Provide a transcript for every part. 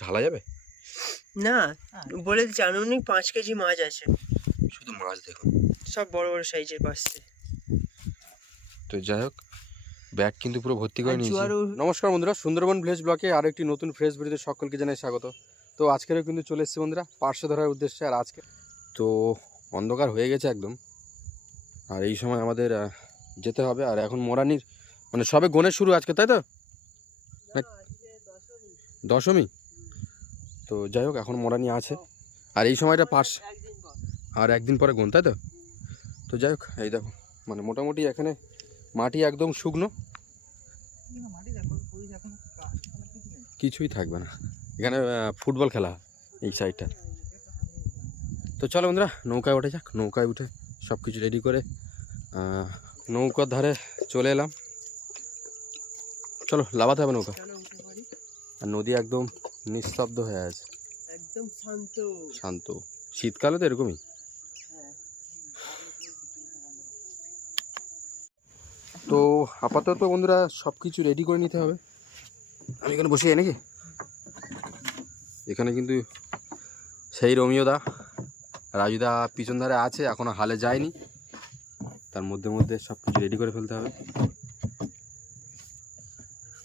ঢালা যাবে না, বলে দিচ্ছি আনুমানিক 5 কেজি মাছ আছে। শুধু মাছ দেখুন, সব বড় বড় সাইজের পাচ্ছে। তো যাই হোক, ব্যাগ কিন্তু পুরো ভর্তি করে আর নিয়েছি। জোয়ারও নমস্কার বন্ধুরা, সুন্দরবন ভিলেজ ব্লকে আরও একটি নতুন ফ্রেশ ভিডিওতে সকলকে জানাই স্বাগত। তো আজকেরও কিন্তু চলে এসেছি বন্ধুরা পার্শ্ব ধরার উদ্দেশ্যে। আর আজকে তো অন্ধকার হয়ে গেছে একদম, আর এই সময় আমাদের যেতে হবে। আর এখন মোরানির মানে সবে গণের শুরু আজকে, তাই তো? দশমী। তো যাই হোক, এখন মোরানি আছে, আর এই সময়টা আর একদিন পরে গুণ, তাই তো? তো যাই হোক, এই দেখো মানে মোটামুটি এখানে মাটি একদম শুকনো, কিছুই থাকবে না এখানে। ফুটবল খেলা এই সাইডটা। তো চলো বন্ধুরা, নৌকায় উঠে যাক। নৌকায় উঠে সব কিছু রেডি করে নৌকার ধারে চলে এলাম। চলো, লাভাতে হবে নৌকা। আর নদী একদম নিস্তব্ধ হয়ে আছে, একদম শান্ত। শীতকালে তো এরকমই। তো আপাতত বন্ধুরা সব কিছু রেডি করে নিতে হবে। আমি এখানে বসে নাকি, এখানে কিন্তু সেই রমিওদা রাজুদা পিছন ধারে আছে, এখনো হালে যায়নি। তার মধ্যে সব কিছু রেডি করে ফেলতে হবে।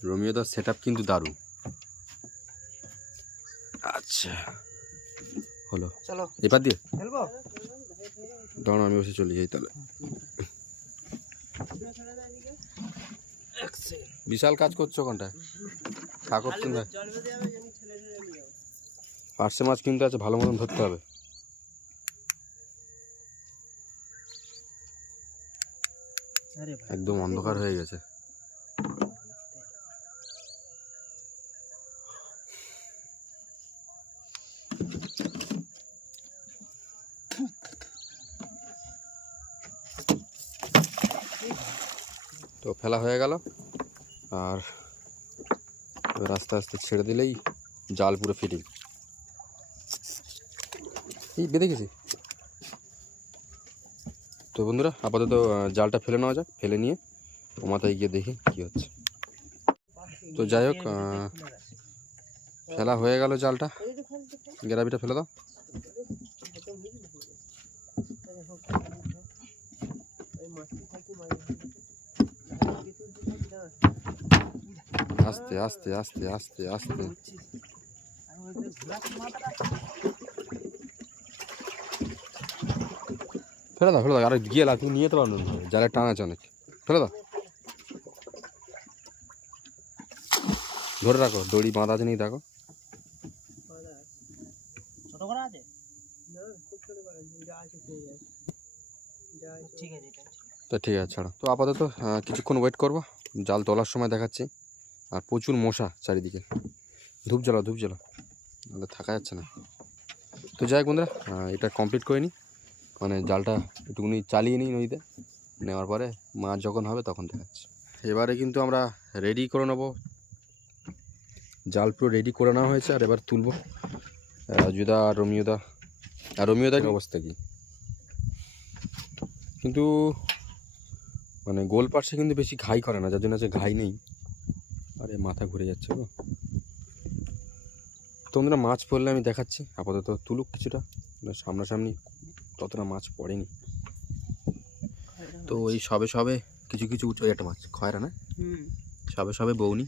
রমিওদার সেট আপ কিন্তু দারুণ। আচ্ছা হলো, চলো এবার দিয়ে খেলবো। দাঁড়ানো, আমি বসে চলে যাই তাহলে। বিশাল কাজ করছো কোনটায়? ঠাকুর কিনবে, পার্শে মাছ কিনতে আছে, ভালো মতন ধরতে হবে। একদম অন্ধকার হয়ে গেছে। তো ফেলা হয়ে গেল, আর আস্তে আস্তে ছেড়ে দিলেই জাল পুরো ফিটিং। এই বেঁধে গেছি। তো বন্ধুরা আপাতত জালটা ফেলে নেওয়া যাক, ফেলে নিয়ে ও মাথায় গিয়ে দেখি কি হচ্ছে। তো যাই হোক, ফেলা হয়ে গেল জালটা। গ্যারাবিটা ফেলে দাও। আস্তে আস্তে আস্তে আস্তে আস্তে। ফেলে দাও, ফেলে দাও। আর গিয়ে তুমি নিয়ে যেতে পারো, জালের টান আছে অনেক। ফেলে দাও, ধরে রাখো। দড়ি বাঁধা আছে নাকি দেখো। তো ঠিক আছে, ছাড়ো। তো আপাতত কিছুক্ষণ ওয়েট করবো, জাল তোলার সময় দেখাচ্ছি। আর প্রচুর মশা চারিদিকে। ধূপ জ্বালাও, ধূপ জ্বালাও, নাহলে থাকা যাচ্ছে না। তো যাই হোক বন্ধুরা, এটা কমপ্লিট করে নিই, মানে জালটা একটুখানি চালিয়ে নিই নদীতে। নেওয়ার পরে মাছ যখন হবে তখন দেখাচ্ছি। এবারে কিন্তু আমরা রেডি করে নেবো, জাল পুরো রেডি করে নেওয়া হয়েছে। আর এবার তুলবো। রাজুদা আর রমিওদার অবস্থা কি, কিন্তু মানে গোল পার্শ্বে কিন্তু বেশি ঘাই করে না, যার জন্য আছে ঘাই নেই। আরে মাথা ঘুরে যাচ্ছে গো। তোমরা মাছ পড়লে আমি দেখাচ্ছি। আপাতত তুলুক কিছুটা, সামনাসামনি ততটা মাছ পড়েনি। তো এই সবে সবে কিছু কিছু উঠে, একটা মাছ খয়রা না, সবে সবে বউনি,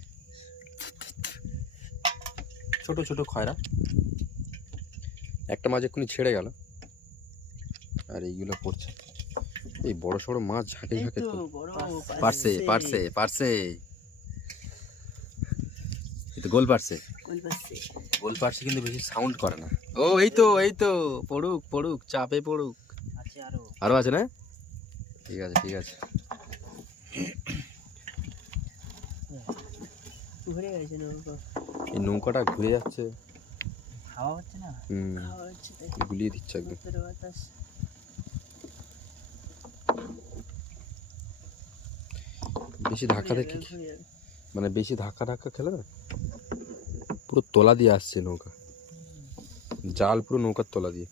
ছোট ছোট খয়রা। একটা মাছ এক্ষুনি ছেড়ে গেল, আর এইগুলো পড়ছে। এই বড় সড়ো মাছ ঝাঁকে ঝাঁকে পারছে পারছে পারছে। গোল পারছে, গোল পারছে, কিন্তু বেশি সাউন্ড করে না। ও এই তো পড়ুক পড়ুক, চাপে পড়ুক। আরো আছে না? ঠিক আছে ঠিক আছে। এই নৌকাটা ঘুরে যাচ্ছে, হাওয়া হচ্ছে না, গুলিয়ে দিচ্ছে একদম। বেশি ধাক্কা দেখি, মানে বেশি ধাক্কা খেলে না, পুরো তলা দিয়ে আসছে নৌকা। জাল পুরো নৌকার তলা দিয়ে।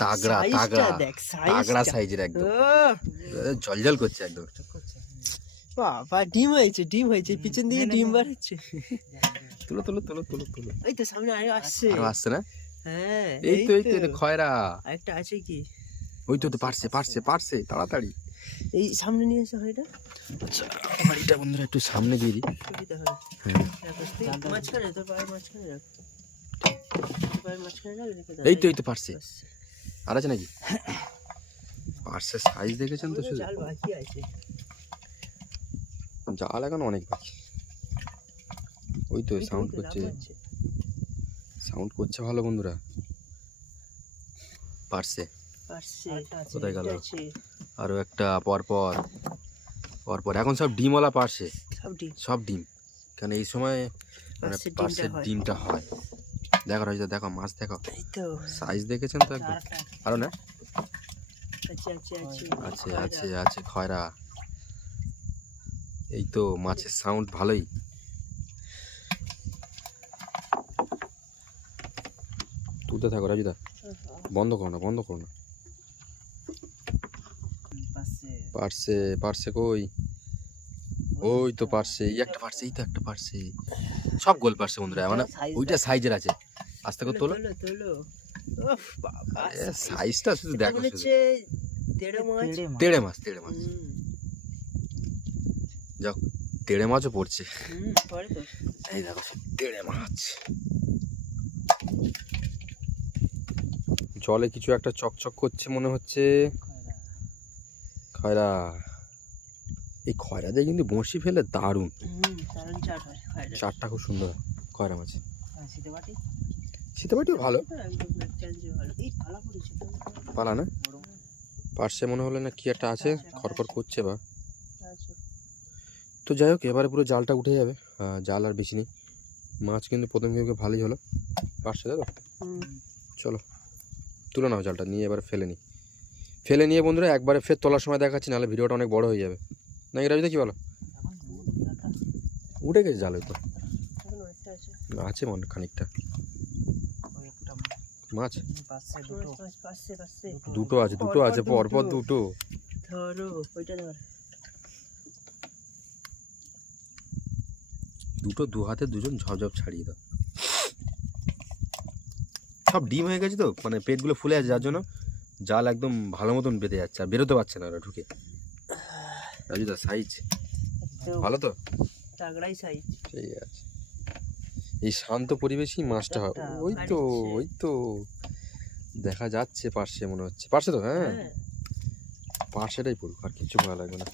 তাগড়া তাগড়া তাগড়া সাইজের একদম, জলজল করছে একদম। বাবা ডিম হয়েছে, ডিম হয়েছে, পিছন দিকে ডিম বার হচ্ছে। তুলো তুলো তুলো তুলো তুলো। এই তো সামনে আরে আসছে। আরো আসছে না? হ্যাঁ এই তো এই তো এই তো খয়রা। আরেকটা আছে কি? ওই তো পারছে পারছে পারছে তাড়াতাড়ি। এই সামনে নিয়ে এসে হয়টা আচ্ছা হাঁড়িটা বন্ধুরা একটু সামনে দিয়ে দিই। সুবিধা হবে। হ্যাঁ মাঝখানে তোর পায়ের মাঝখানে রাখ, তোর পায়ের মাঝখানে রাখ, রেখে দাও। এই তো পারছে। আর আছে নাকি? পারছে সাইজ দেখেছেন তো শুধু। জাল বাকি আছে। জাল এখন অনেক বাকি। ওই তো সাউন্ড করছে, সাউন্ড করছে ভালো বন্ধুরা। পারছে। কোথায় গেল? আরো একটা পরপর পরপর। এখন সব ডিমওয়ালা পারছে, সব ডিম। কারণ এই সময় মানে পার্সের ডিমটা হয়। দেখো রাজদা, দেখো মাছ দেখো, সাইজ দেখেছেন তো একদম। আরো না আছে আছে আছে খয়রা। এই তো মাছের সাউন্ড ভালোই। তুলতে থাকো রাজুদা, বন্ধ করো না বন্ধ করো না। পারছে পারছে কই? ওই তো পারছে, এই একটা পারছে, এই তো একটা পারছে। সব গোল পারছে বন্ধুরা, মানে ওইটা সাইজের আছে। আস্তে করে তোলো। সাইজটা শুধু দেখো, তেড়ে মাছ তেড়ে মাছ। যাক তেড়ে মাছও পড়ছে। এই দেখো তেড়ে মাছ। জলে কিছু একটা চকচক করছে মনে হচ্ছে। খয়রা। এই খয়রা দিয়ে কিন্তু বঁড়শি ফেলে দারুণ। চারটা খুব সুন্দর হয় খয়রা মাছ। শীতবাটিও ভালো। পালা না পার্সে মনে হলো না কি একটা আছে, খড়খড় করছে বা। তো যাই হোক এবারে পুরো জালটা উঠে যাবে। জাল আর বেশি নেই। মাছ কিন্তু প্রথম থেকে ভালোই হলো। পার্সে দাদা চলো তুলে নাও জালটা নিয়ে, এবার ফেলে নিই। ফেলে নিয়ে বন্ধুরা একবারে ফের তোলার সময় দেখাচ্ছি, নাহলে ভিডিওটা অনেক বড় হয়ে যাবে। না রাজুদা কি বলো? উঠে গেছে জাল হয়তো, আছে মনে খানিকটা মাছ। দুটো আছে, দুটো আছে পরপর দুটো। দুটো দু হাতে দুজন ঝপঝপ ছাড়িয়ে দাও। সব ডিম হয়ে গেছে তো, মানে পেটগুলো ফুলে আছে, যার জন্য জাল একদম ভালো মতন বেঁধে যাচ্ছে, আর বেরোতে পারছে না ওরা ঢুকে। রাজুদা সাইজ ভালো তো, তাগড়াই সাইজ। ঠিক আছে, এই শান্ত পরিবেশই মাছটা হয়। ওই তো ওই তো দেখা যাচ্ছে পার্সে মনে হচ্ছে। পার্সে তো হ্যাঁ, পার্সেটাই পড়ুক, আর কিছু ভালো লাগবে না।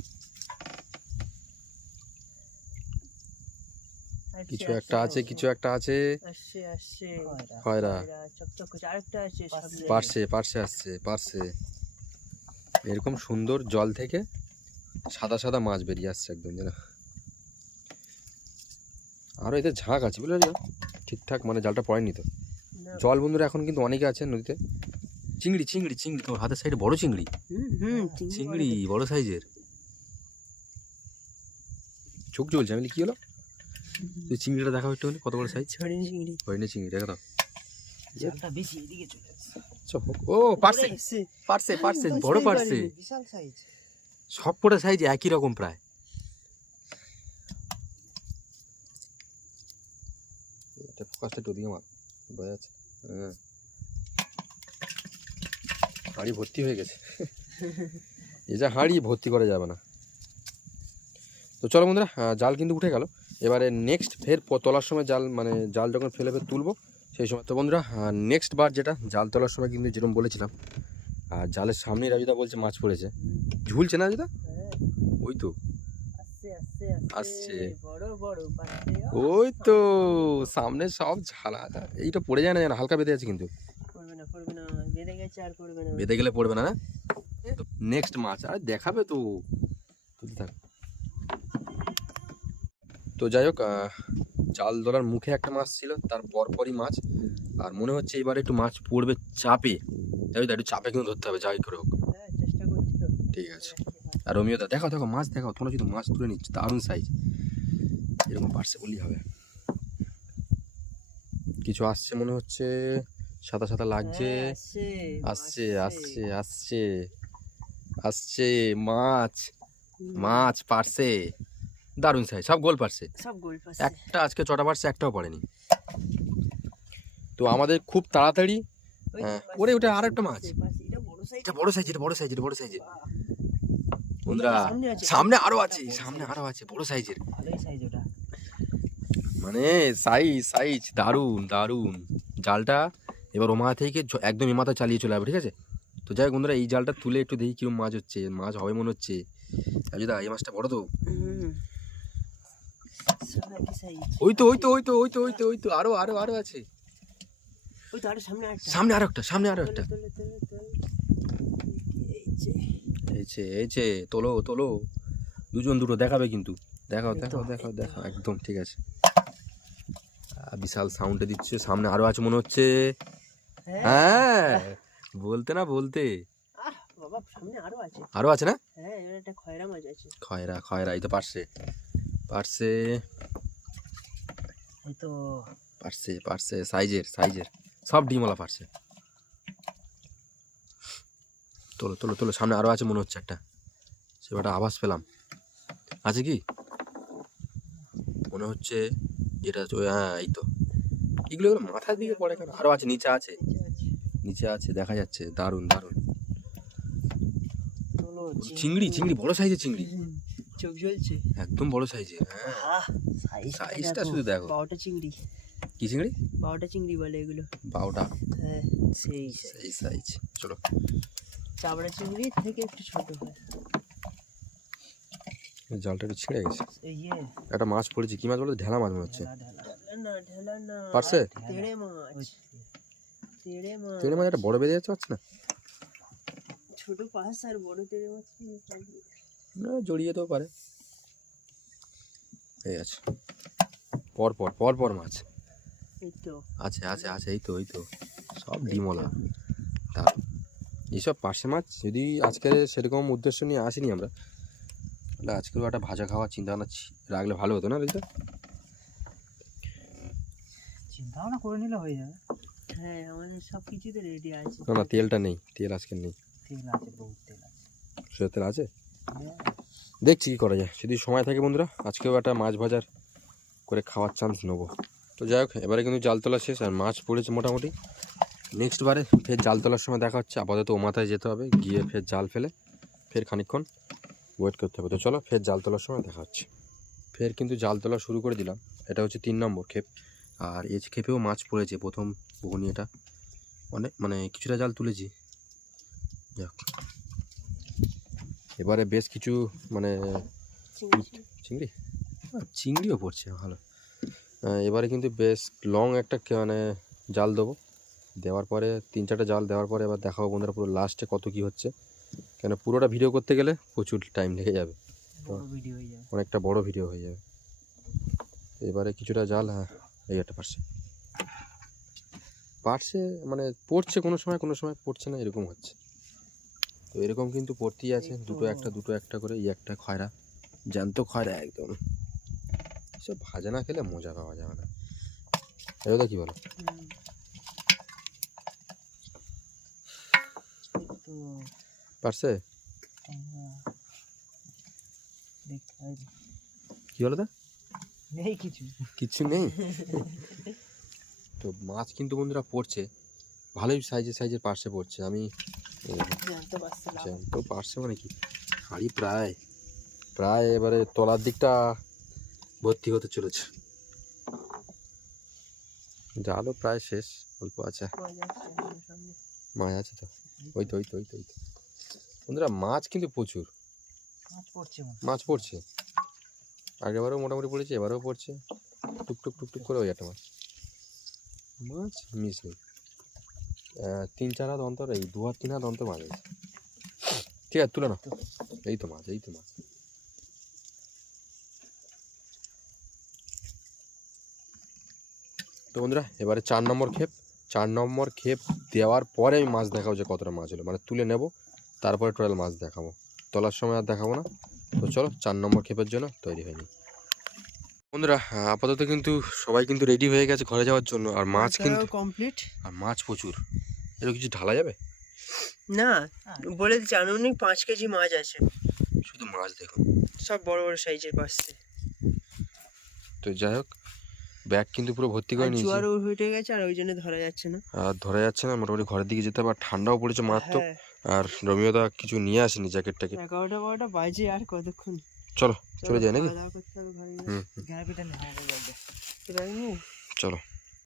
কিছু একটা আছে, কিছু একটা আছে। খয়রা পার্সে পার্সে আসছে পার্সে। এরকম সুন্দর জল থেকে সাদা সাদা মাছ বেরিয়ে আসছে একদম যেন। আরও এতে ঝাঁক আছে বুঝলে, ঠিকঠাক মানে জালটা পড়েনি তো। জল বন্ধুরা এখন কিন্তু অনেকে আছে নদীতে। চিংড়ি চিংড়ি চিংড়ি, তোমার হাতের সাইডে বড় চিংড়ি। চিংড়ি বড় সাইজের। চোখ জ্বলছে, আমি কি হলো? তুই চিংড়িটা দেখাও একটু, কত বড় সাইজ। হরিণী চিংড়ি দেখা দাও। ও পারছে পারছে পারছে, বড় পারছে। সব কটা সাইজ একই রকম প্রায়। এটা ফোকাসটা একটু ওদিকে মার, বোঝা যাচ্ছে। হ্যাঁ হাঁড়ি ভর্তি হয়ে গেছে। এই যে হাঁড়ি ভর্তি করা যাবে না। তো চলো বন্ধুরা, জাল কিন্তু উঠে গেল। এবারে নেক্সট ফের তোলার সময় জাল, মানে জাল যখন ফেলে ফের তুলবো সেই সময়। তো বন্ধুরা নেক্সট বার যেটা জাল তোলার সময় কিন্তু যেরকম বলেছিলাম, আর জালের সামনেই রাজুদা বলছে মাছ পড়েছে। ঝুলছে না রাজুদা? ওই তো আসছে, ওই তো সামনে সব ঝালা। এইটা পড়ে যায় না যেন, হালকা বেঁধে আছে কিন্তু। বেঁধে গেলে পড়বে না। নেক্সট মাছ আর দেখাবে তো, তুলতে থাক। তো যাই হোক জাল ধরার মুখে একটা মাছ ছিল, তার পরপরই মাছ। আর মনে হচ্ছে এবার একটু মাছ পড়বে চাপে। একটু চাপে কিন্তু ধরতে হবে যাই করে হোক। ঠিক আছে। আর রমিও দা দেখাও দেখো মাছ দেখাও, তোমরা শুধু মাছ তুলে নিচ্ছে, দারুণ সাইজ। এরকম পারছে বললেই হবে। কিছু আসছে মনে হচ্ছে, সাদা সাদা লাগছে। আসছে আসছে আসছে আসছে মাছ, মাছ পারছে। দারুণ সাইজ, সব গোল পারছে। সব গোল পাচ্ছে। একটা আজকে চটা পারছে, একটাও পড়েনি। তো আমাদের খুব তাড়াতাড়ি ওরে ওটা আর একটা মাছ, এটা বড় সাইজ, এটা বড় সাইজ, এটা বড় সাইজ, এটা বড় সাইজের বন্ধুরা। সামনে আরো আছে, সামনে আরো আছে বড় সাইজের, ভালোই সাইজ ওটা। মানে সাইজ দারুণ দারুণ। জালটা এবার ও মাথা থেকে একদম এই মাথা চালিয়ে চলে যাবে, ঠিক আছে? তো যাই হোক বন্ধুরা, এই জালটা তুলে একটু দেখি কিরকম মাছ হচ্ছে। মাছ হবে মনে হচ্ছে। দাদা এই মাছটা বড় তো। ওই তো ওই তো ওই তো ওই তো ওই তো ওই তো আরো আরো আরো আছে। ওই তো আরো সামনে একটা, সামনে আরো একটা, সামনে আরো একটা। এই যে তোলো তোলো, দুজন দুটো দেখাবে কিন্তু। দেখাও দেখাও দেখাও দেখাও, একদম ঠিক আছে। বিশাল সাউন্ডে দিচ্ছে, সামনে আরো আছে মনে হচ্ছে। হ্যাঁ বলতে না বলতে, বাবা সামনে আরো আছে, আরো আছে না? হ্যাঁ এর একটা খয়রা মাছ আছে। খয়রা খয়রা, এই তো পারছে পারছে এই তো পারছে পারছে, সাইজের সাইজের সব ডিমওয়ালা পারছে। তোলো তোলো তোলো, সামনে আরো আছে মনে হচ্ছে একটা, সেটা আভাস পেলাম। আছে কি মনে হচ্ছে যেটা, হ্যাঁ এই তো। এগুলো মাথার দিকে পড়ে কেন? আরো আছে, নিচে আছে, নিচে আছে দেখা যাচ্ছে। দারুণ দারুণ চিংড়ি, চিংড়ি বড় সাইজের চিংড়ি, চোখ জ্বলছে একদম বড় সাইজের। হ্যাঁ সাইজটা শুধু দেখো। বারোটা চিংড়ি, কি চিংড়ি? বারোটা চিংড়ি বলে এগুলো। বারোটা, হ্যাঁ সেই সেই সাইজ। চলো, চাবড়া চিংড়ি থেকে একটু ছোট হয়। জালটা একটু ছিঁড়ে গেছে। ইয়ে একটা মাছ পড়েছে, কি মাছ বলতো? ঢেলা মাছ মনে হচ্ছে। ঢেলা না, পারছে? তেড়ে মাছ, তেড়ে মাছ। তেড়ে মাছ একটা বড় বেরিয়ে যাচ্ছে, পারছে না? ছোট পাস আর বড় তেড়ে মাছ না জড়িয়ে পারে। এই আছে, পর পর পর পর মাছ। এই তো আছে আছে আছে, এই তো এই তো সব ডিমওয়ালা। দারুণ। এইসব পার্শে মাছ যদি আজকে সেরকম উদ্দেশ্য নিয়ে আসিনি আমরা, তাহলে আজকেও একটা ভাজা খাওয়ার চিন্তা ভাবনা রাখলে ভালো হতো না? বুঝতে, চিন্তা ভাবনা করে নিলে হয়ে যাবে। হ্যাঁ আমাদের সব কিছুতে রেডি আছে। না না তেলটা নেই, তেল আজকে নেই। তেল আছে, বহুত তেল আছে। সে তেল আছে, দেখছি কী করা যায়। যদি সময় থাকে বন্ধুরা, আজকেও একটা মাছ ভাজার করে খাওয়ার চান্স নেবো। তো যাই হোক, এবারে কিন্তু জাল তোলা শেষ আর মাছ পড়েছে মোটামুটি। নেক্সট বারে ফের জাল তোলার সময় দেখা হচ্ছে। আপাতত ও মাথায় যেতে হবে, গিয়ে ফের জাল ফেলে ফের খানিকক্ষণ ওয়েট করতে হবে। তো চলো ফের জাল তোলার সময় দেখা হচ্ছে। ফের কিন্তু জাল তোলা শুরু করে দিলাম। এটা হচ্ছে 3 নম্বর ক্ষেপ, আর এই ক্ষেপেও মাছ পড়েছে। প্রথম বগুনি, এটা অনেক মানে কিছুটা জাল তুলেছি। যাক, এবারে বেশ কিছু মানে চিংড়ি, চিংড়িও পড়ছে ভালো। এবারে কিন্তু বেশ লং একটা মানে জাল দেবো। দেওয়ার পরে 3-4টা জাল দেওয়ার পরে এবার দেখাবো বন্ধুরা পুরো লাস্টে কত কি হচ্ছে। কেন পুরোটা ভিডিও করতে গেলে প্রচুর টাইম লেগে যাবে, অনেকটা বড় ভিডিও হয়ে যাবে। এবারে কিছুটা জাল, হ্যাঁ এই একটা পারছে পারছে মানে পড়ছে, কোনো সময় পড়ছে না, এরকম হচ্ছে। তো এরকম কিন্তু পড়তেই আছে, দুটো একটা করে। এই একটা খয়রা, জ্যান্ত খয়রা একদম। সব ভাজা না খেলে মজা পাওয়া যাবে না, এটা কি বলো? পারছে কি হলো? তা নেই কিছু নেই। তো মাছ কিন্তু বন্ধুরা পড়ছে ভালোই, সাইজের পার্শে পড়ছে। আমি তো পার্শে মানে কি হাড়ি প্রায় প্রায় এবারে তলার দিকটা ভর্তি হতে চলেছে। জালও প্রায় শেষ, অল্প আছে মাছ আছে। তো ওই তো বন্ধুরা মাছ কিন্তু প্রচুর মাছ পড়ছে। আগেবারও মোটামুটি পড়েছে, এবারেও পড়ছে টুকটুক টুকটুক করে। ওই একটা মাছ মিস নেই। 3-4 হাত অন্তর, এই 2 হাত 3 হাত অন্তর মাছ আছে। ঠিক আছে তুলে না, এই তো মাছ। তো বন্ধুরা এবারে 4 নম্বর ক্ষেপ দেওয়ার পরে আমি মাছ দেখাবো যে কতটা মাছ হলো, মানে তুলে নেব তারপরে টোটাল মাছ দেখাবো। তোলার সময় আর দেখাবো না। তো চলো 4 নম্বর ক্ষেপের জন্য তৈরি হয়নি বন্ধুরা। আপাতত কিন্তু সবাই কিন্তু রেডি হয়ে গেছে ঘরে যাওয়ার জন্য। আর মাছ কিন্তু কমপ্লিট, আর মাছ প্রচুর। এর কিছু ঢালা যাবে না? বলে দিচ্ছি আনুমানিক 5 কেজি মাছ আছে। শুধু মাছ দেখুন, সব বড় বড় সাইজের পাচ্ছে। তো যাই হোক, ব্যাগ কিন্তু পুরো ভর্তি করে আর নিয়েছি, জোয়ার উঠে গেছে আর ওই জন্য ধরা যাচ্ছে না। আর ধরা যাচ্ছে না। মোটামুটি ঘরের দিকে যেতে হবে, আর ঠান্ডাও পড়েছে মারাত্মক। হ্যাঁ, আর রমিওদা কিছু নিয়ে আসেনি জ্যাকেট ট্যাকেট। 11টা 12টা বাজে আর কতক্ষণ। চলো চলে যাই নাকি? খাওয়া দাওয়া করতে হবে ঘরে গিয়ে। হুম গ্যারাপিটা নেই, ব্যাগ নেই। চলো।